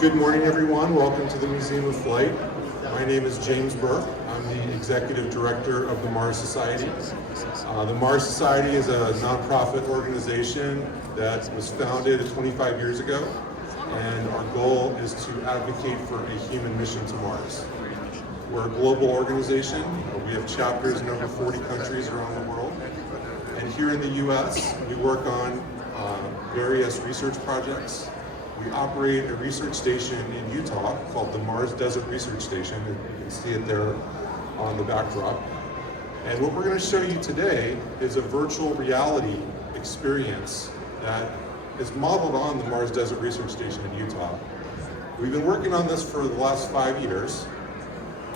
Good morning, everyone. Welcome to the Museum of Flight. My name is James Burk. I'm the Executive Director of the Mars Society. The Mars Society is a nonprofit organization that was founded 25 years ago, and our goal is to advocate for a human mission to Mars. We're a global organization. We have chapters in over 40 countries around the world. And here in the US, we work on various research projects. We operate a research station in Utah called the Mars Desert Research Station. You can see it there on the backdrop. And what we're going to show you today is a virtual reality experience that is modeled on the Mars Desert Research Station in Utah. We've been working on this for the last 5 years.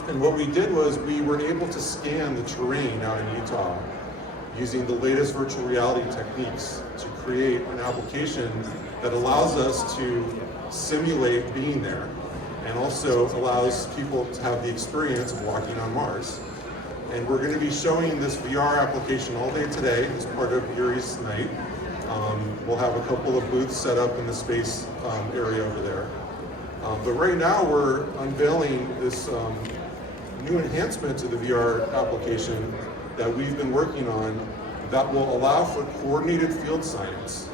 And what we did was we were able to scan the terrain out in Utah using the latest virtual reality techniques to create an application that allows us to simulate being there and also allows people to have the experience of walking on Mars. And we're going to be showing this VR application all day today as part of Yuri's night. We'll have a couple of booths set up in the space area over there. But right now we're unveiling this new enhancement to the VR application that we've been working on that will allow for coordinated field science.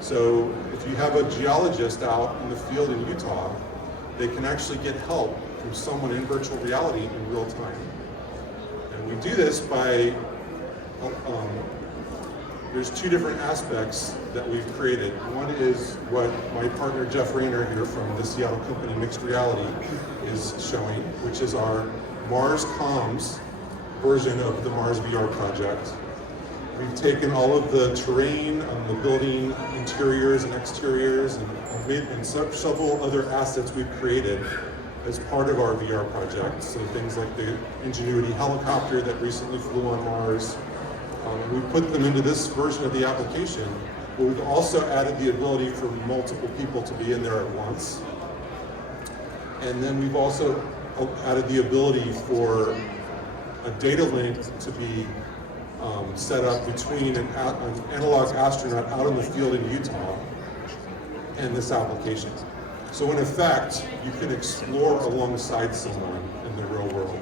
So if you have a geologist out in the field in Utah, they can actually get help from someone in virtual reality in real time. And we do this by, there's two different aspects that we've created. One is what my partner Jeff Rayner here from the Seattle company Mixed Reality is showing, which is our Mars Comms version of the MarsVR project. We've taken all of the terrain, the building interiors and exteriors, and several other assets we've created as part of our VR project. So things like the Ingenuity helicopter that recently flew on Mars. We put them into this version of the application, but we've also added the ability for multiple people to be in there at once. And then we've also added the ability for a data link to be set up between an analog astronaut out in the field in Utah and this application. So in effect, you can explore alongside someone in the real world.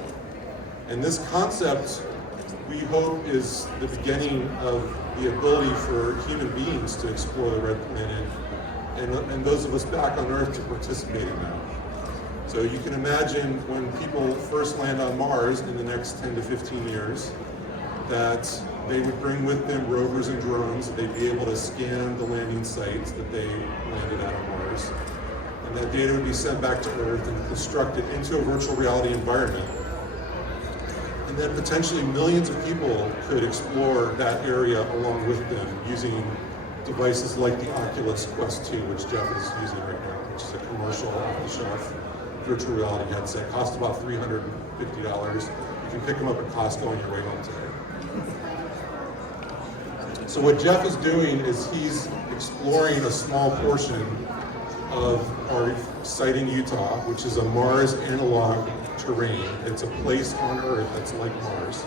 And this concept, we hope, is the beginning of the ability for human beings to explore the red planet and those of us back on Earth to participate in that. So you can imagine when people first land on Mars in the next 10 to 15 years, that they would bring with them rovers and drones. They'd be able to scan the landing sites that they landed at on Mars. And that data would be sent back to Earth and constructed into a virtual reality environment. And then potentially millions of people could explore that area along with them using devices like the Oculus Quest 2, which Jeff is using right now, which is a commercial off-the-shelf virtual reality headset. Costs about $350. You can pick them up at Costco on your way home today. So what Jeff is doing is he's exploring a small portion of our site in Utah, which is a Mars analog terrain. It's a place on Earth that's like Mars.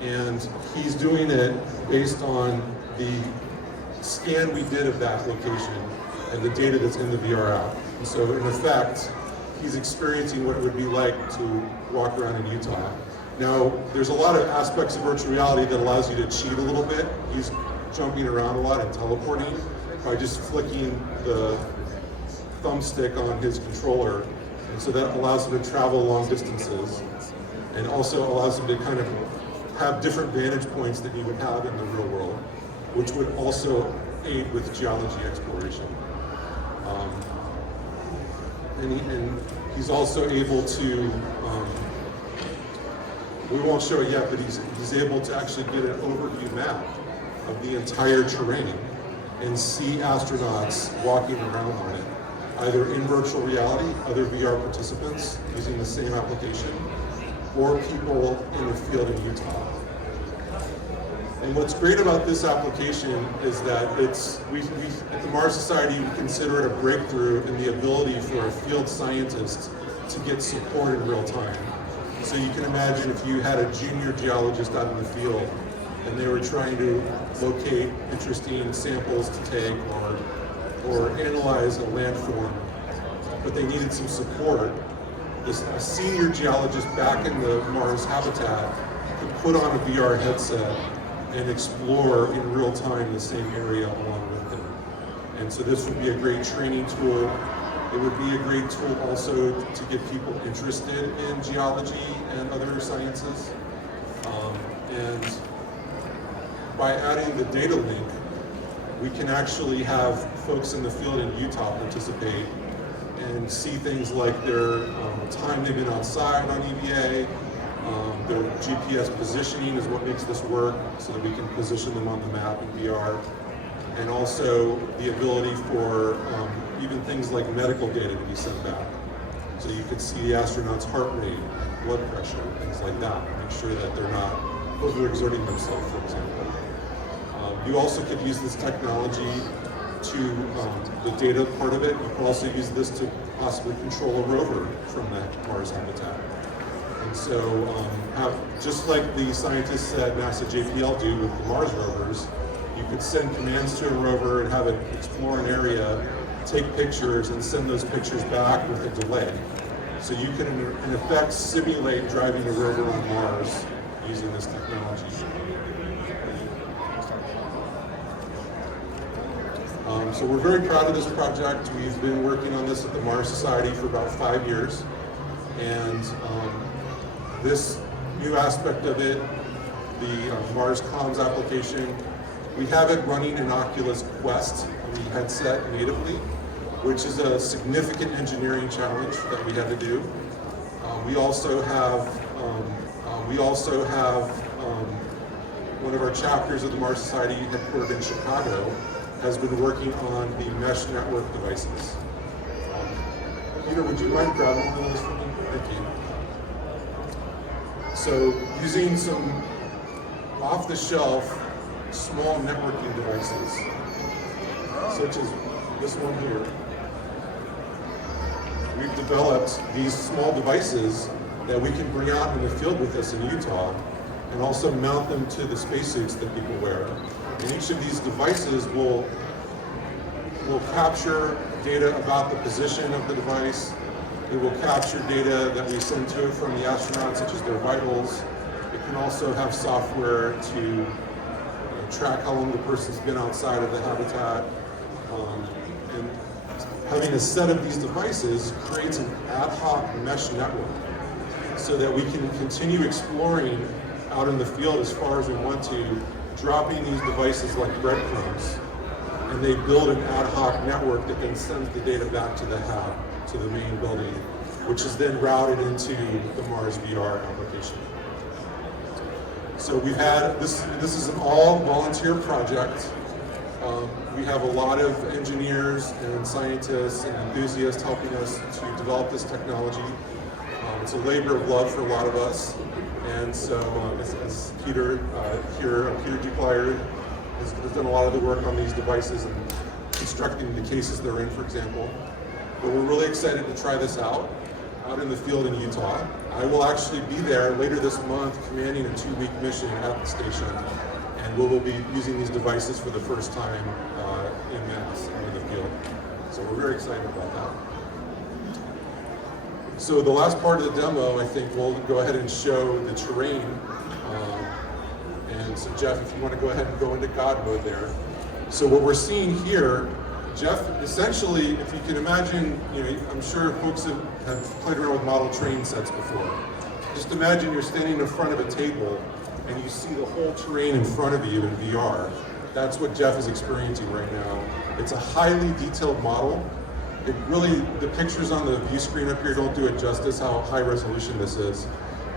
And he's doing it based on the scan we did of that location and the data that's in the VR app. And so in effect, he's experiencing what it would be like to walk around in Utah. Now, there's a lot of aspects of virtual reality that allows you to cheat a little bit. He's jumping around a lot and teleporting by just flicking the thumbstick on his controller. And so that allows him to travel long distances and also allows him to kind of have different vantage points that you would have in the real world, which would also aid with geology exploration. And he's also able to, we won't show it yet, but he's able to actually get an overview map of the entire terrain and see astronauts walking around on it, either in virtual reality, other VR participants using the same application, or people in the field in Utah. And what's great about this application is that we at the Mars Society, we consider it a breakthrough in the ability for a field scientist to get support in real time. So you can imagine if you had a junior geologist out in the field and they were trying to locate interesting samples to take or analyze a landform, but they needed some support. A senior geologist back in the Mars habitat could put on a VR headset and explore in real time the same area along with them. And so this would be a great training tool. It would be a great tool also to get people interested in geology and other sciences. And by adding the data link, we can actually have folks in the field in Utah participate and see things like their time they've been outside on EVA, their GPS positioning is what makes this work, so that we can position them on the map in VR, and also the ability for even things like medical data to be sent back. So you could see the astronauts' heart rate, blood pressure, things like that, make sure that they're not overexerting themselves, for example. You also could use this technology to the data part of it. You can also use this to possibly control a rover from that Mars habitat. And so, just like the scientists at NASA JPL do with the Mars rovers, you could send commands to a rover and have it explore an area, take pictures, and send those pictures back with a delay. So you can, in effect, simulate driving a rover on Mars using this technology. So we're very proud of this project. We've been working on this at the Mars Society for about 5 years. And this new aspect of it, the Mars Comms application, we have it running in Oculus Quest, the headset natively, which is a significant engineering challenge that we had to do. We also have one of our chapters of the Mars Society, headquartered in Chicago, has been working on the mesh network devices. Peter, would you mind grabbing one of those for me? Thank you. So using some off-the-shelf small networking devices, such as this one here, we've developed these small devices that we can bring out in the field with us in Utah and also mount them to the spacesuits that people wear. And each of these devices will capture data about the position of the device. It will capture data that we send to it from the astronauts, such as their vitals. It can also have software to track how long the person's been outside of the habitat. And having a set of these devices creates an ad hoc mesh network so that we can continue exploring out in the field as far as we want to, dropping these devices like breadcrumbs, and they build an ad hoc network that then sends the data back to the hab, to the main building, which is then routed into the MarsVR application. So we've had, this is an all volunteer project. We have a lot of engineers and scientists and enthusiasts helping us to develop this technology. It's a labor of love for a lot of us. And so, as Peter Duplier has done a lot of the work on these devices and constructing the cases they're in, for example. But we're really excited to try this out in the field in Utah. I will actually be there later this month commanding a 2-week mission at the station, and we will be using these devices for the first time in mass out in the field. So we're very excited about that. So the last part of the demo, I think we'll go ahead and show the terrain. And so Jeff, if you want to go ahead and go into God mode there. So what we're seeing here, Jeff, essentially, if you can imagine, I'm sure folks have played around with model train sets before. Just imagine you're standing in front of a table and you see the whole terrain in front of you in VR. That's what Jeff is experiencing right now. It's a highly detailed model. It really, the pictures on the view screen up here don't do it justice how high resolution this is.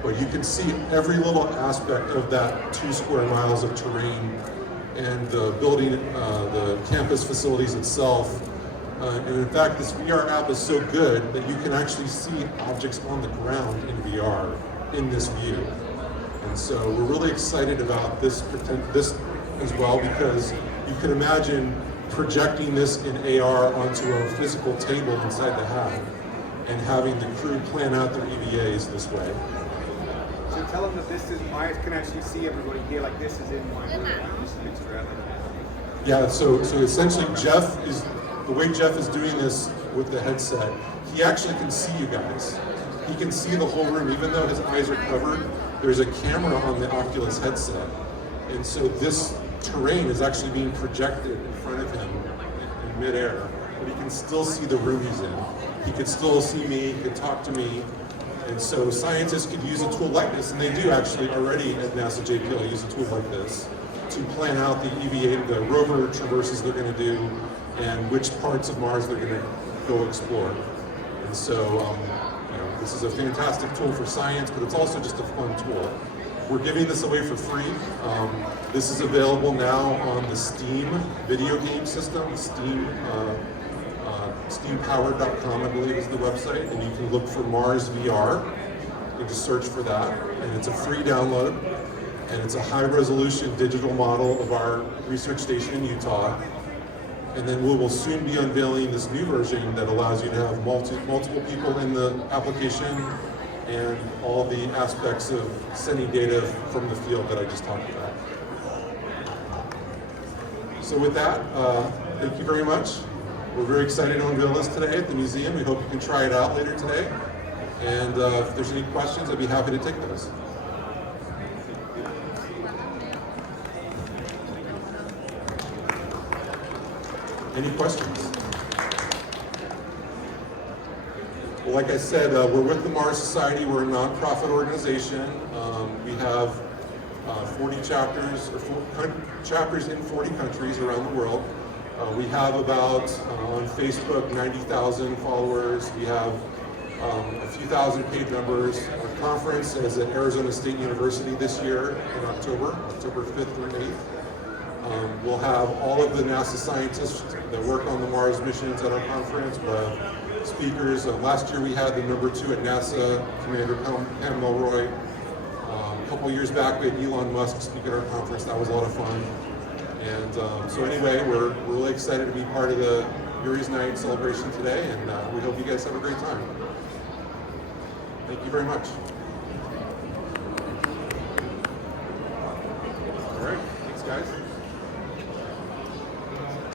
But you can see every little aspect of that 2 square miles of terrain and the building, the campus facilities itself. And in fact, this VR app is so good that you can actually see objects on the ground in VR in this view. And so we're really excited about this as well, because you can imagine projecting this in AR onto a physical table inside the hab and having the crew plan out their EVAs this way. So tell them that this is Mars can actually see everybody here, like this is in Mars. Yeah, so essentially the way Jeff is doing this with the headset, he actually can see you guys. He can see the whole room, even though his eyes are covered. There's a camera on the Oculus headset, and so this terrain is actually being projected in front of him in midair, but he can still see the room he's in. He could still see me, he could talk to me, and so scientists could use a tool like this, and they do actually already at NASA JPL use a tool like this to plan out the EVA, the rover traverses they're going to do, and which parts of Mars they're going to go explore. And so, this is a fantastic tool for science, but it's also just a fun tool. We're giving this away for free. This is available now on the Steam video game system, steampowered.com, I believe is the website, and you can look for MarsVR. You can just search for that, and it's a free download, and it's a high-resolution digital model of our research station in Utah. And then we will soon be unveiling this new version that allows you to have multiple people in the application and all the aspects of sending data from the field that I just talked about. So with that, thank you very much. We're very excited to unveil this today at the museum. We hope you can try it out later today. And if there's any questions, I'd be happy to take those. Any questions? Well, like I said, we're with the Mars Society. We're a nonprofit organization. We have 40 chapters, or chapters in 40 countries around the world. We have about, on Facebook, 90,000 followers. We have a few thousand paid members. Our conference is at Arizona State University this year in October 5th through 8th. We'll have all of the NASA scientists that work on the Mars missions at our conference. We'll have speakers. Last year we had the #2 at NASA, Commander Pam Mulroy. A couple years back we had Elon Musk speak at our conference. That was a lot of fun. And so anyway, we're really excited to be part of the Yuri's Night celebration today, and we hope you guys have a great time. Thank you very much. All right, thanks guys.